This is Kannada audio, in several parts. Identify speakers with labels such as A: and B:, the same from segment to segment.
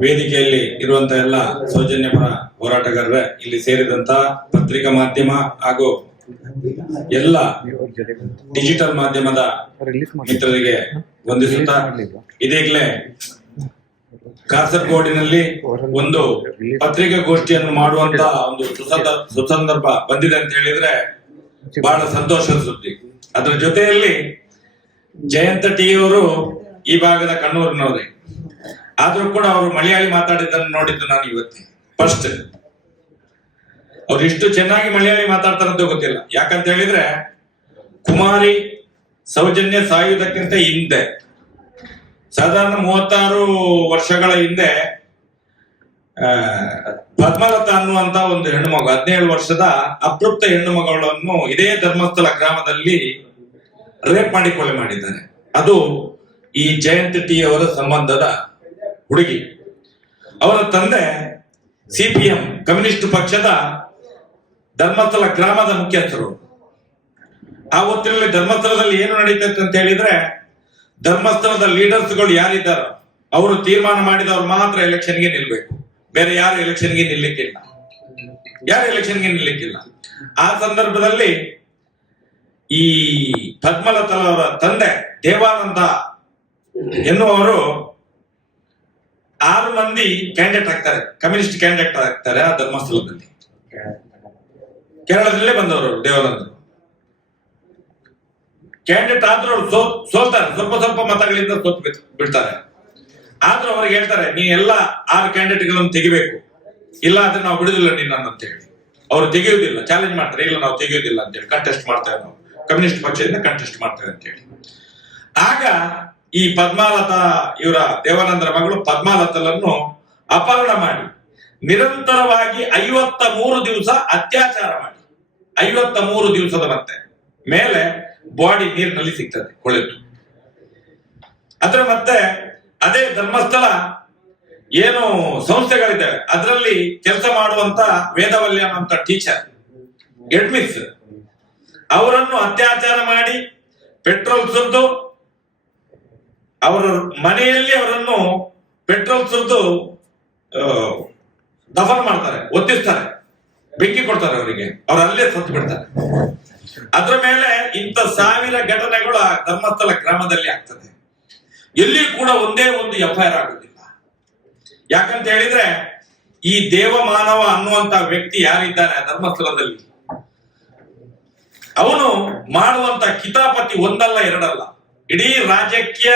A: ವೇದಿಕೆಯಲ್ಲಿ ಇರುವಂತ ಎಲ್ಲ ಸೌಜನ್ಯಪರ ಹೋರಾಟಗಾರರೇ ಇಲ್ಲಿ ಸೇರಿದಂತ ಪತ್ರಿಕಾ ಮಾಧ್ಯಮ ಹಾಗೂ ಎಲ್ಲ ಡಿಜಿಟಲ್ ಮಾಧ್ಯಮದ ಮಿತ್ರರಿಗೆ ವಂದಿಸುತ್ತಾ ಇದೀಗಲೇ ಕಾಸರಗೋಡಿನಲ್ಲಿ ಒಂದು ಪತ್ರಿಕಾಗೋಷ್ಠಿಯನ್ನು ಮಾಡುವಂತ ಒಂದು ಸುಸಂದ- ಸುಸಂದರ್ಭ ಬಂದಿದೆ ಅಂತ ಹೇಳಿದ್ರೆ ಬಹಳ ಸಂತೋಷದ ಸುದ್ದಿ ಅದರ ಜೊತೆಯಲ್ಲಿ ಜಯಂತ ಟಿ ಅವರು ಈ ಭಾಗದ ಕಣ್ಣೂರಿನವರೇ. ಆದ್ರೂ ಕೂಡ ಅವರು ಮಲಯಾಳಿ ಮಾತಾಡಿದ್ದನ್ನು ನೋಡಿದ್ದು ನಾನು ಇವತ್ತೇ. ಫಸ್ಟ್ ಅವ್ರು ಇಷ್ಟು ಚೆನ್ನಾಗಿ ಮಲಯಾಳಿ ಮಾತಾಡ್ತಾರಂತ ಗೊತ್ತಿಲ್ಲ. ಯಾಕಂತ ಹೇಳಿದ್ರೆ, ಕುಮಾರಿ ಸೌಜನ್ಯ ಸಾಯುವುದಕ್ಕಿಂತ ಹಿಂದೆ, ಸಾಧಾರಣ ಮೂವತ್ತಾರು ವರ್ಷಗಳ ಹಿಂದೆ ಪದ್ಮಲತಾ ಅನ್ನುವಂತ ಒಂದು ಹೆಣ್ಣು ಮಗು ಹದಿನೇಳು ವರ್ಷದ ಅಪೃಪ್ತ ಹೆಣ್ಣು ಮಗಳನ್ನು ಇದೇ ಧರ್ಮಸ್ಥಳ ಗ್ರಾಮದಲ್ಲಿ ರೇಪ್ ಮಾಡಿ ಮಾಡಿದ್ದಾರೆ. ಅದು ಈ ಜಯಂತಿ ಟಿ ಅವರ ಸಂಬಂಧದ ಹುಡುಗಿ. ಅವರ ತಂದೆ ಸಿಪಿಎಂ, ಕಮ್ಯುನಿಸ್ಟ್ ಪಕ್ಷದ ಧರ್ಮಸ್ಥಳ ಗ್ರಾಮದ ಮುಖ್ಯಸ್ಥರು. ಆ ಹೊತ್ತಿನಲ್ಲಿ ಧರ್ಮಸ್ಥಳದಲ್ಲಿ ಏನು ನಡೀತೈತೆ ಅಂತ ಹೇಳಿದ್ರೆ, ಧರ್ಮಸ್ಥಳದ ಲೀಡರ್ಸ್ಗಳು ಯಾರಿದ್ದಾರೆ, ಅವರು ತೀರ್ಮಾನ ಮಾಡಿದವರು ಮಾತ್ರ ಎಲೆಕ್ಷನ್ಗೆ ನಿಲ್ಬೇಕು. ಬೇರೆ ಯಾರು ಎಲೆಕ್ಷನ್ಗೆ ನಿಲ್ಲಿಕ್ಕಿಲ್ಲ. ಯಾರು ಎಲೆಕ್ಷನ್ಗೆ ನಿಲ್ಲಿಕ್ಕಿಲ್ಲ. ಆ ಸಂದರ್ಭದಲ್ಲಿ ಈ ಪದ್ಮಲತಾ ಅವರ ತಂದೆ ದೇವಾನಂದ ಎನ್ನುವರು ಆರು ಮಂದಿ ಕ್ಯಾಂಡಿಡೇಟ್ ಆಗ್ತಾರೆ. ಕಮ್ಯುನಿಸ್ಟ್ ಕ್ಯಾಂಡಿಡೇಟ್ ಆಗ್ತಾರೆ ಆ ಧರ್ಮಸ್ಥಳದಲ್ಲಿ. ಕೇರಳದಲ್ಲೇ ಬಂದವರು ದೇವಾನಂದರು ಕ್ಯಾಂಡಿಡೇಟ್ ಆದ್ರೂ ಅವ್ರು ಸೋಲ್ತಾರೆ. ಸ್ವಲ್ಪ ಸ್ವಲ್ಪ ಮತಗಳಿಂದ ಸೋತ್ ಬಿಡ್- ಬಿಡ್ತಾರೆ ಆದ್ರೂ ಅವ್ರಿಗೆ ಹೇಳ್ತಾರೆ, ನೀ ಎಲ್ಲ ಆರು ಕ್ಯಾಂಡಿಡೇಟ್ಗಳನ್ನು ತೆಗಿಬೇಕು. ಇಲ್ಲ ಅದನ್ನ ನಾವು ಬಿಡುದಿಲ್ಲ ನಿನ್ನನ್ನು ಅಂತ ಹೇಳಿ. ಅವ್ರು ತೆಗೆಯುವುದಿಲ್ಲ. ಚಾಲೆಂಜ್ ಮಾಡ್ತಾರೆ. ಇಲ್ಲ, ನಾವು ತೆಗೆಯುವುದಿಲ್ಲ ಅಂತ ಹೇಳಿ. ಕಂಟೆಸ್ಟ್ ಮಾಡ್ತೇವೆ ನಾವು ಕಮ್ಯುನಿಸ್ಟ್ ಪಕ್ಷದಿಂದ ಕಂಟೆಸ್ಟ್ ಮಾಡ್ತೇವೆ ಅಂತ ಹೇಳಿ. ಆಗ ಈ ಪದ್ಮಾಲತಾ, ಇವರ ದೇವಾನಂದರ ಮಗಳು ಪದ್ಮಾಲತಲನ್ನು ಅಪಹರಣ ಮಾಡಿ, ನಿರಂತರವಾಗಿ ಐವತ್ತ ಮೂರು ದಿವಸ ಅತ್ಯಾಚಾರ ಮಾಡಿ. ಐವತ್ತ ಮೂರು ದಿವಸದ ಮತ್ತೆ ಮೇಲೆ ಬಾಡಿ ನೀರಿನಲ್ಲಿ ಸಿಗ್ತದೆ ಕೊಳೆತು ಅದರ ಮತ್ತೆ ಅದೇ ಧರ್ಮಸ್ಥಳ ಏನು ಸಂಸ್ಥೆಗಳಿದ್ದಾವೆ ಅದರಲ್ಲಿ ಕೆಲಸ ಮಾಡುವಂತ ವೇದವಲ್ಯ ಅಂತ ಟೀಚರ್ ಎಡ್ಮಿಸ್ ಅವರನ್ನು ಅತ್ಯಾಚಾರ ಮಾಡಿ ಪೆಟ್ರೋಲ್ ಸುರಿದು ಅವರ ಮನೆಯಲ್ಲಿ ಅವರನ್ನು ಪೆಟ್ರೋಲ್ ಸುರಿದು ದಫನ್ ಮಾಡ್ತಾರೆ, ಒತ್ತಿಸ್ತಾರೆ, ಬೆಂಕಿ ಕೊಡ್ತಾರೆ ಅವರಿಗೆ. ಅವ್ರು ಅಲ್ಲೇ ಸತ್ತು ಬಿಡ್ತಾರೆ. ಅದ್ರ ಮೇಲೆ ಇಂಥ ಸಾವಿರ ಘಟನೆಗಳು ಆ ಧರ್ಮಸ್ಥಳ ಗ್ರಾಮದಲ್ಲಿ ಆಗ್ತದೆ. ಎಲ್ಲಿ ಕೂಡ ಒಂದೇ ಒಂದು ಎಫ್ ಐ ಆರ್ ಆಗುದಿಲ್ಲ. ಯಾಕಂತ ಹೇಳಿದ್ರೆ, ಈ ದೇವಮಾನವ ಅನ್ನುವಂತ ವ್ಯಕ್ತಿ ಯಾರಿದ್ದಾನೆ ಧರ್ಮಸ್ಥಳದಲ್ಲಿ? ಅವನು ಮಾಡುವಂತ ಕಿತಾಪತಿ ಒಂದಲ್ಲ ಎರಡಲ್ಲ. ಇಡೀ ರಾಜ್ಯಕ್ಕೆ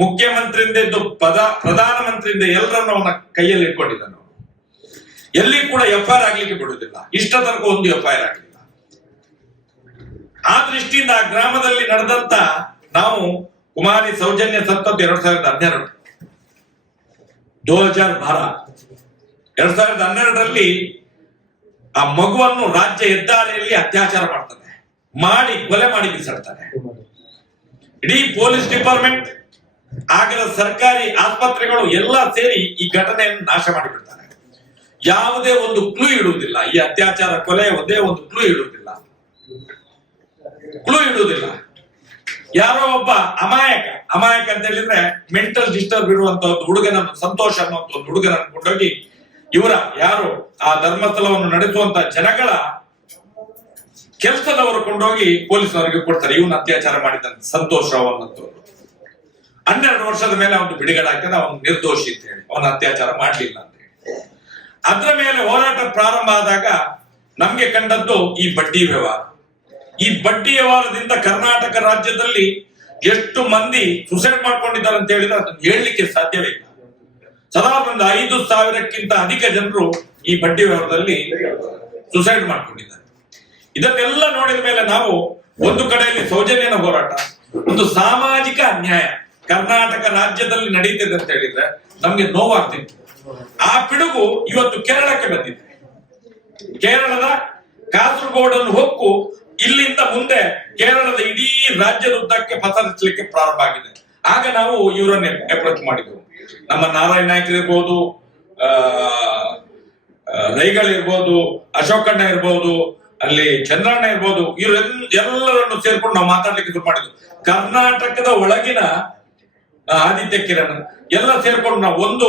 A: ಮುಖ್ಯಮಂತ್ರಿಯಿಂದ ಇದ್ದು ಪದ, ಪ್ರಧಾನಮಂತ್ರಿಯಿಂದ ಎಲ್ಲರನ್ನು ಅವನ ಕೈಯಲ್ಲಿ ಇಟ್ಕೊಂಡಿದ್ದಾನೆ. ಎಲ್ಲಿ ಕೂಡ ಎಫ್ ಐ ಆಗ್ಲಿಕ್ಕೆ ಬಿಡುವುದಿಲ್ಲ. ಇಷ್ಟ ತನಕ ಒಂದು ಎಫ್ ಐ ಆಗಲಿಲ್ಲ. ಆ ದೃಷ್ಟಿಯಿಂದ ಆ ಗ್ರಾಮದಲ್ಲಿ ನಡೆದಂತ ನಾವು ಕುಮಾರಿ ಸೌಜನ್ಯ ಸತ್ತದ್ದು ಎರಡ್ ಸಾವಿರದ ಹನ್ನೆರಡು. ದೋ ಹಜಾರ್ ಬಾರ ಎರಡ್ ಸಾವಿರದ ಹನ್ನೆರಡರಲ್ಲಿ ಆ ಮಗುವನ್ನು ರಾಜ್ಯ ಹೆದ್ದಾರಿಯಲ್ಲಿ ಅತ್ಯಾಚಾರ ಮಾಡ್ತಾನೆ. ಮಾಡಿ ಕೊಲೆ ಮಾಡಿ ಬಿಸಾಡ್ತಾನೆ. ಇಡೀ ಪೊಲೀಸ್ ಡಿಪಾರ್ಟ್ಮೆಂಟ್ ಆಗದ ಸರ್ಕಾರಿ ಆಸ್ಪತ್ರೆಗಳು ಎಲ್ಲ ಸೇರಿ ಈ ಘಟನೆಯನ್ನು ನಾಶ ಮಾಡಿಬಿಡ್ತಾರೆ. ಯಾವುದೇ ಒಂದು ಕ್ಲೂ ಇಡುವುದಿಲ್ಲ. ಈ ಅತ್ಯಾಚಾರ ಕೊಲೆ ಒಂದೇ ಒಂದು ಕ್ಲೂ ಇಡುವುದಿಲ್ಲ. ಕ್ಲೂ ಇಡುವುದಿಲ್ಲ. ಯಾರೋ ಒಬ್ಬ ಅಮಾಯಕ ಅಮಾಯಕ ಅಂತ ಹೇಳಿದ್ರೆ ಮೆಂಟಲ್ ಡಿಸ್ಟರ್ಬ್ ಇರುವಂತ ಒಂದು ಹುಡುಗನನ್ನು ಸಂತೋಷ ಅನ್ನುವಂತ ಒಂದು ಹುಡುಗನನ್ನು ಕೊಂಡೋಗಿ ಇವರ ಯಾರು ಆ ಧರ್ಮಸ್ಥಳವನ್ನು ನಡೆಸುವಂತ ಜನಗಳ ಕೆಲಸದವರು ಕೊಂಡೋಗಿ ಪೊಲೀಸರಿಗೆ ಕೊಡ್ತಾರೆ. ಇವನು ಅತ್ಯಾಚಾರ ಮಾಡಿದಂತ ಸಂತೋಷ ಅವನಂತೂ ಹನ್ನೆರಡು ವರ್ಷದ ಮೇಲೆ ಅವನು ಬಿಡುಗಡೆ ಅವನು ನಿರ್ದೋಷಿ ಅಂತ ಹೇಳಿ. ಅವನ ಅತ್ಯಾಚಾರ ಮಾಡ್ಲಿಲ್ಲ ಅಂತ ಹೇಳಿ. ಅದ್ರ ಮೇಲೆ ಹೋರಾಟ ಪ್ರಾರಂಭ ಆದಾಗ ನಮ್ಗೆ ಕಂಡದ್ದು ಈ ಬಡ್ಡಿ ವ್ಯವಹಾರ. ಈ ಬಡ್ಡಿ ವ್ಯವಹಾರದಿಂದ ಕರ್ನಾಟಕ ರಾಜ್ಯದಲ್ಲಿ ಎಷ್ಟು ಮಂದಿ ಸುಸೈಡ್ ಮಾಡ್ಕೊಂಡಿದ್ದಾರೆ ಅಂತ ಹೇಳಿದ್ರೆ ಅದನ್ನು ಹೇಳಲಿಕ್ಕೆ ಸಾಧ್ಯವೇ ಸದಾ ಒಂದು ಐದು ಸಾವಿರಕ್ಕಿಂತ ಅಧಿಕ ಜನರು ಈ ಬಡ್ಡಿ ವ್ಯವಹಾರದಲ್ಲಿ ಸುಸೈಡ್ ಮಾಡ್ಕೊಂಡಿದ್ದಾರೆ. ಇದನ್ನೆಲ್ಲ ನೋಡಿದ ಮೇಲೆ ನಾವು ಒಂದು ಕಡೆಯಲ್ಲಿ ಸೌಜನ್ಯನ ಹೋರಾಟ, ಒಂದು ಸಾಮಾಜಿಕ ಅನ್ಯಾಯ. ಕರ್ನಾಟಕ ರಾಜ್ಯದಲ್ಲಿ ನಡೀತದೆ ಅಂತ ಹೇಳಿದ್ರೆ ನಮ್ಗೆ ನೋವಾಗ್ತಿತ್ತು. ಆ ಪಿಡುಗು ಇವತ್ತು ಕೇರಳಕ್ಕೆ ಬಂದಿದೆ. ಕೇರಳದ ಕಾಸರಗೋಡನ್ನು ಹೊಕ್ಕು ಇಲ್ಲಿಂದ ಮುಂದೆ ಕೇರಳದ ಇಡೀ ರಾಜ್ಯದ ಉದ್ದಕ್ಕೆ ಪಸರಿಸಲಿಕ್ಕೆ ಪ್ರಾರಂಭ ಆಗಿದೆ. ಆಗ ನಾವು ಇವರನ್ನೇ ಅಪ್ರೋಚ್ ಮಾಡಿದೆವು. ನಮ್ಮ ನಾರಾಯಣ ನಾಯ್ಕ ಇರ್ಬೋದು ಆ, ಆ, ರೈಗಳು ಇರ್ಬೋದು ಅಶೋಕಣ್ಣ ಇರ್ಬೋದು ಅಲ್ಲಿ ಚಂದ್ರಣ್ಣ ಇರ್ಬೋದು ಇವರೆಲ್ಲ ಎಲ್ಲರನ್ನು ಸೇರ್ಕೊಂಡು ನಾವು ಮಾತಾಡ್ಲಿಕ್ಕೆ ಶುರು ಮಾಡಿದ್ವಿ. ಕರ್ನಾಟಕದ ಒಳಗಿನ ಆದಿತ್ಯ ಕಿರಣ್, ಎಲ್ಲ ಸೇರ್ಕೊಂಡು ನಾವು ಒಂದು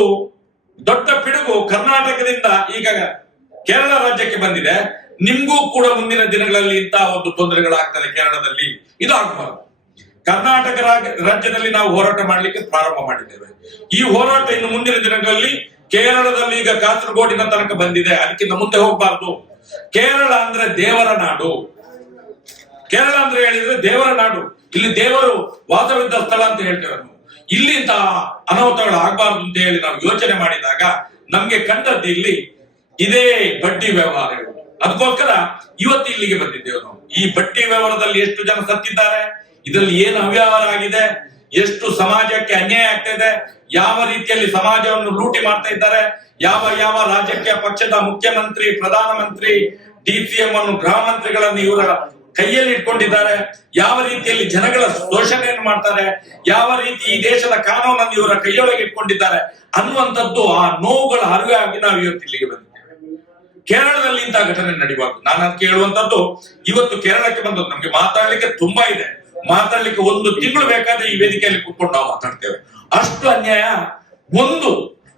A: ದೊಡ್ಡ ಪಿಡುಗು ಕರ್ನಾಟಕದಿಂದ ಈಗ ಕೇರಳ ರಾಜ್ಯಕ್ಕೆ ಬಂದಿದೆ. ನಿಮ್ಗೂ ಕೂಡ ಮುಂದಿನ ದಿನಗಳಲ್ಲಿ ಇಂತಹ ಒಂದು ತೊಂದರೆಗಳಾಗ್ತದೆ ಕೇರಳದಲ್ಲಿ. ಇದು ಆಗಬಾರದು. ಕರ್ನಾಟಕ ರಾಜ್ಯದಲ್ಲಿ ನಾವು ಹೋರಾಟ ಮಾಡಲಿಕ್ಕೆ ಪ್ರಾರಂಭ ಮಾಡಿದ್ದೇವೆ. ಈ ಹೋರಾಟ ಇನ್ನು ಮುಂದಿನ ದಿನಗಳಲ್ಲಿ ಕೇರಳದಲ್ಲಿ ಈಗ ಕಾಸರಗೋಡಿನ ತನಕ ಬಂದಿದೆ. ಅದಕ್ಕಿಂತ ಮುಂದೆ ಹೋಗಬಾರ್ದು. ಕೇರಳ ಅಂದ್ರೆ ದೇವರ ನಾಡು. ಕೇರಳ ಅಂದ್ರೆ ಹೇಳಿದ್ರೆ ದೇವರ ನಾಡು. ಇಲ್ಲಿ ದೇವರು ವಾಸವಿದ್ದ ಸ್ಥಳ ಅಂತ ಹೇಳ್ತೇವೆ ನಾವು. ಇಲ್ಲಿ ಇಂತಹ ಅನಾಹುತಗಳು ಆಗಬಾರ್ದು ಅಂತ ಹೇಳಿ ನಾವು ಯೋಚನೆ ಮಾಡಿದಾಗ ನಮ್ಗೆ ಕಂಡದ್ದು ಇಲ್ಲಿ ಇದೇ ಬಡ್ಡಿ ವ್ಯವಹಾರ ಇರುವುದು. ಅದಕ್ಕೋಸ್ಕರ ಇವತ್ತು ಇಲ್ಲಿಗೆ ಬಂದಿದ್ದೇವೆ ನಾವು ಈ ಬಡ್ಡಿ ವ್ಯವಹಾರದಲ್ಲಿ ಎಷ್ಟು ಜನ ಸತ್ತಿದ್ದಾರೆ, ಇದರಲ್ಲಿ ಏನು ಅವ್ಯವಹಾರ ಆಗಿದೆ, ಎಷ್ಟು ಸಮಾಜಕ್ಕೆ ಅನ್ಯಾಯ ಆಗ್ತಾ ಇದೆ ಯಾವ ರೀತಿಯಲ್ಲಿ ಸಮಾಜವನ್ನು ಲೂಟಿ ಮಾಡ್ತಾ ಇದ್ದಾರೆ, ಯಾವ ಯಾವ ರಾಜಕೀಯ ಪಕ್ಷದ ಮುಖ್ಯಮಂತ್ರಿ, ಪ್ರಧಾನಮಂತ್ರಿ ಡಿಸಿಎಂ ಅನ್ನು ಗೃಹ ಮಂತ್ರಿಗಳನ್ನು ಇವರ ಕೈಯಲ್ಲಿ ಇಟ್ಕೊಂಡಿದ್ದಾರೆ. ಯಾವ ರೀತಿಯಲ್ಲಿ ಜನಗಳ ಶೋಷಣೆಯನ್ನು ಮಾಡ್ತಾರೆ, ಯಾವ ರೀತಿ ಈ ದೇಶದ ಕಾನೂನನ್ನು ಇವರ ಕೈಯೊಳಗೆ ಇಟ್ಕೊಂಡಿದ್ದಾರೆ ಅನ್ನುವಂಥದ್ದು ಆ ನೋವುಗಳ ಅರಿವೆ ಆಗಿ ನಾವು ಇವತ್ತು ಇಲ್ಲಿಗೆ ಬಂದಿದ್ದೇವೆ. ಕೇರಳದಲ್ಲಿ ಇಂತಹ ಘಟನೆ ನಡೆಯುವಾಗ ನಾನು ಅದಕ್ಕೆ ಹೇಳುವಂತದ್ದು ಇವತ್ತು ಕೇರಳಕ್ಕೆ ಬಂದದ್ದು ನಮ್ಗೆ ಮಾತಾಡ್ಲಿಕ್ಕೆ ತುಂಬಾ ಇದೆ. ಮಾತಾಡ್ಲಿಕ್ಕೆ ಒಂದು ತಿಂಗಳು ಬೇಕಾದ್ರೆ ಈ ವೇದಿಕೆಯಲ್ಲಿ ಕೂತ್ಕೊಂಡು ನಾವು ಮಾತಾಡ್ತೇವೆ. ಅಷ್ಟು ಅನ್ಯಾಯ ಒಂದು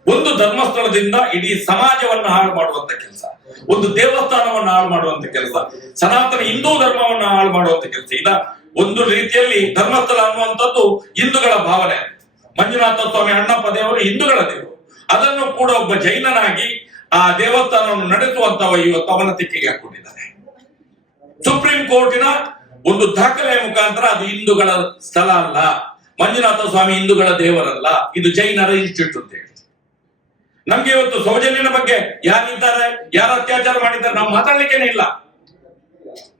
A: ಒಂದು ಧರ್ಮಸ್ಥಳದಿಂದ ಇಡೀ ಸಮಾಜವನ್ನು ಹಾಳು ಮಾಡುವಂತ ಕೆಲಸ. ಒಂದು ದೇವಸ್ಥಾನವನ್ನ ಹಾಳು ಮಾಡುವಂತ ಕೆಲಸ. ಸನಾತನ ಹಿಂದೂ ಧರ್ಮವನ್ನ ಹಾಳು ಮಾಡುವಂತ ಕೆಲಸ. ಇದ ಒಂದು ರೀತಿಯಲ್ಲಿ ಧರ್ಮಸ್ಥಳ ಅನ್ನುವಂಥದ್ದು ಹಿಂದೂಗಳ ಭಾವನೆ. ಮಂಜುನಾಥ ಸ್ವಾಮಿ ಅಣ್ಣಪ್ಪ ದೇವರು ಹಿಂದೂಗಳ ದೇವರು. ಅದನ್ನು ಕೂಡ ಒಬ್ಬ ಜೈನನಾಗಿ ಆ ದೇವಸ್ಥಾನವನ್ನು ನಡೆಸುವಂತವ ಇವತ್ತು ಅವನ ತಿಕ್ಕಿಗೆ ಹಾಕೊಂಡಿದ್ದಾನೆ ಸುಪ್ರೀಂ ಕೋರ್ಟಿನ ಒಂದು ದಾಖಲೆಯ ಮುಖಾಂತರ ಅದು ಹಿಂದೂಗಳ ಸ್ಥಳ ಅಲ್ಲ. ಮಂಜುನಾಥ ಸ್ವಾಮಿ ಹಿಂದೂಗಳ ದೇವರಲ್ಲ. ಇದು ಜೈನರ ಇನ್ಸ್ಟಿಟ್ಯೂಟ್ ಅಂತ ಹೇಳಿ. ನಮ್ಗೆ ಇವತ್ತು ಸೌಜನ್ಯನ ಬಗ್ಗೆ ಯಾರಿದ್ದಾರೆ ಯಾರು ಅತ್ಯಾಚಾರ ಮಾಡಿದ್ದಾರೆ ನಾವು ಮಾತಾಡ್ಲಿಕ್ಕೇನೆ ಇಲ್ಲ.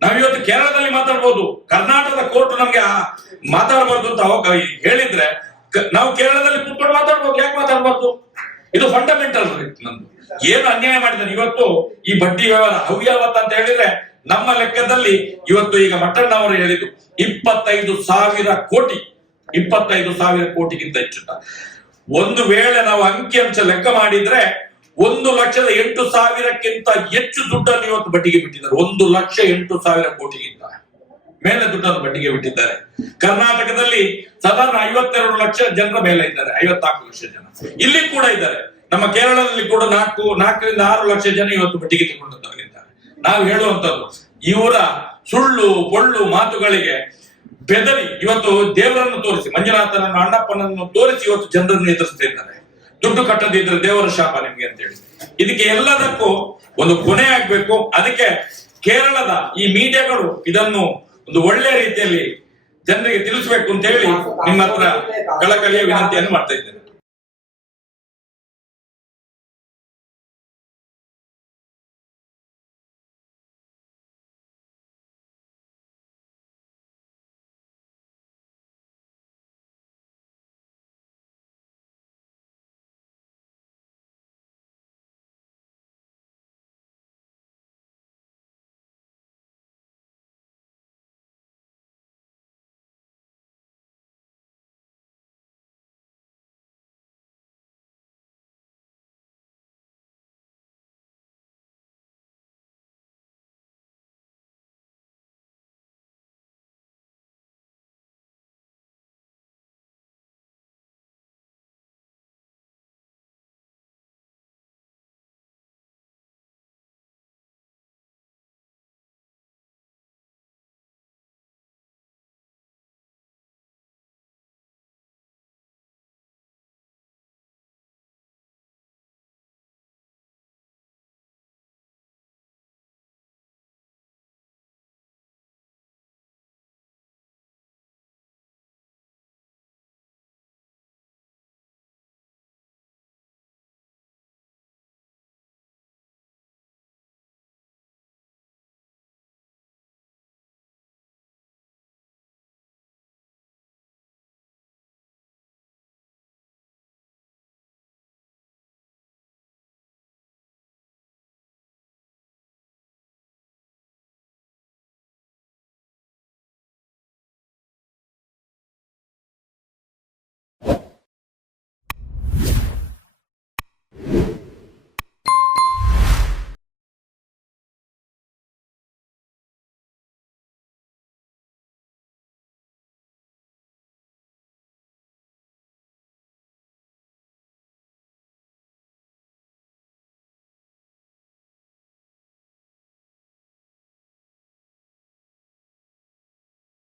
A: ನಾವಿವತ್ತು ಕೇರಳದಲ್ಲಿ ಮಾತಾಡ್ಬೋದು, ಕರ್ನಾಟಕದ ಕೋರ್ಟ್ ನಮ್ಗೆ ಮಾತಾಡಬಾರ್ದು ಅಂತ ಅವಾಗ ಹೇಳಿದ್ರೆ ನಾವು ಕೇರಳದಲ್ಲಿ ಕೂತ್ಕೊಂಡು ಮಾತಾಡ್ಬೋದು, ಯಾಕೆ ಮಾತಾಡ್ಬಾರ್ದು? ಇದು ಫಂಡಮೆಂಟಲ್ ನಂದು ಏನು ಅನ್ಯಾಯ ಮಾಡಿದ್ದಾರೆ? ಇವತ್ತು ಈ ಬಡ್ಡಿ ವ್ಯವಹಾರ ಹವ್ಯಾವತ್ತ ಅಂತ ಹೇಳಿದ್ರೆ, ನಮ್ಮ ಲೆಕ್ಕದಲ್ಲಿ ಇವತ್ತು ಈಗ ಮಟ್ಟಣ್ಣ ಅವರು ಹೇಳಿದ್ದು, ಇಪ್ಪತ್ತೈದು ಸಾವಿರ ಕೋಟಿ, ಇಪ್ಪತ್ತೈದು ಸಾವಿರ ಕೋಟಿಗಿಂತ ಹೆಚ್ಚು ಒಂದು ವೇಳೆ ನಾವು ಅಂಕಿ ಅಂಶ ಲೆಕ್ಕ ಮಾಡಿದ್ರೆ ಒಂದು ಲಕ್ಷದ ಎಂಟು ಸಾವಿರಕ್ಕಿಂತ ಹೆಚ್ಚು ದುಡ್ಡನ್ನು ಇವತ್ತು ಬಟ್ಟಿಗೆ ಬಿಟ್ಟಿದ್ದಾರೆ. ಒಂದು ಲಕ್ಷ ಎಂಟು ಸಾವಿರ ಕೋಟಿಗಿಂತ ಮೇಲೆ ದುಡ್ಡನ್ನು ಬಟ್ಟಿಗೆ ಬಿಟ್ಟಿದ್ದಾರೆ. ಕರ್ನಾಟಕದಲ್ಲಿ ಸಾಧಾರಣ ಐವತ್ತೆರಡು ಲಕ್ಷ ಜನರ ಮೇಲೆ ಇದ್ದಾರೆ. ಐವತ್ನಾಲ್ಕು ಲಕ್ಷ ಜನ. ಇಲ್ಲಿ ಕೂಡ ಇದ್ದಾರೆ. ನಮ್ಮ ಕೇರಳದಲ್ಲಿ ಕೂಡ ನಾಲ್ಕು, ನಾಲ್ಕರಿಂದ ಆರು ಲಕ್ಷ ಜನ ಇವತ್ತು ಬಟ್ಟಿಗೆ ತಗೊಂಡಿದ್ದಾರೆ ನಾವು ಹೇಳುವಂತದ್ದು ಇವರ ಸುಳ್ಳು ಪೊಳ್ಳು ಮಾತುಗಳಿಗೆ ಬೆದರಿ. ಇವತ್ತು ದೇವರನ್ನು ತೋರಿಸಿ, ಮಂಜುನಾಥನನ್ನು, ಅಣ್ಣಪ್ಪನನ್ನು ತೋರಿಸಿ ಇವತ್ತು ಜನರನ್ನು ಎದುರಿಸ್ತಾ ಇದ್ದಾರೆ. ದುಡ್ಡು ಕಟ್ಟದಿದ್ರೆ ದೇವರ ಶಾಪ ನಿಮ್ಗೆ ಅಂತ ಹೇಳಿ. ಇದಕ್ಕೆ ಎಲ್ಲದಕ್ಕೂ ಒಂದು ಕೊನೆ ಆಗ್ಬೇಕು. ಅದಕ್ಕೆ ಕೇರಳದ ಈ ಮೀಡಿಯಾಗಳು ಇದನ್ನು ಒಂದು ಒಳ್ಳೆ ರೀತಿಯಲ್ಲಿ ಜನರಿಗೆ ತಿಳಿಸ್ಬೇಕು ಅಂತ ಹೇಳಿ ನಿಮ್ಮ ಹತ್ರ ಕಳಕಳಿಯ ವಿನಂತಿಯನ್ನು ಮಾಡ್ತಾ ಇದ್ದೇನೆ.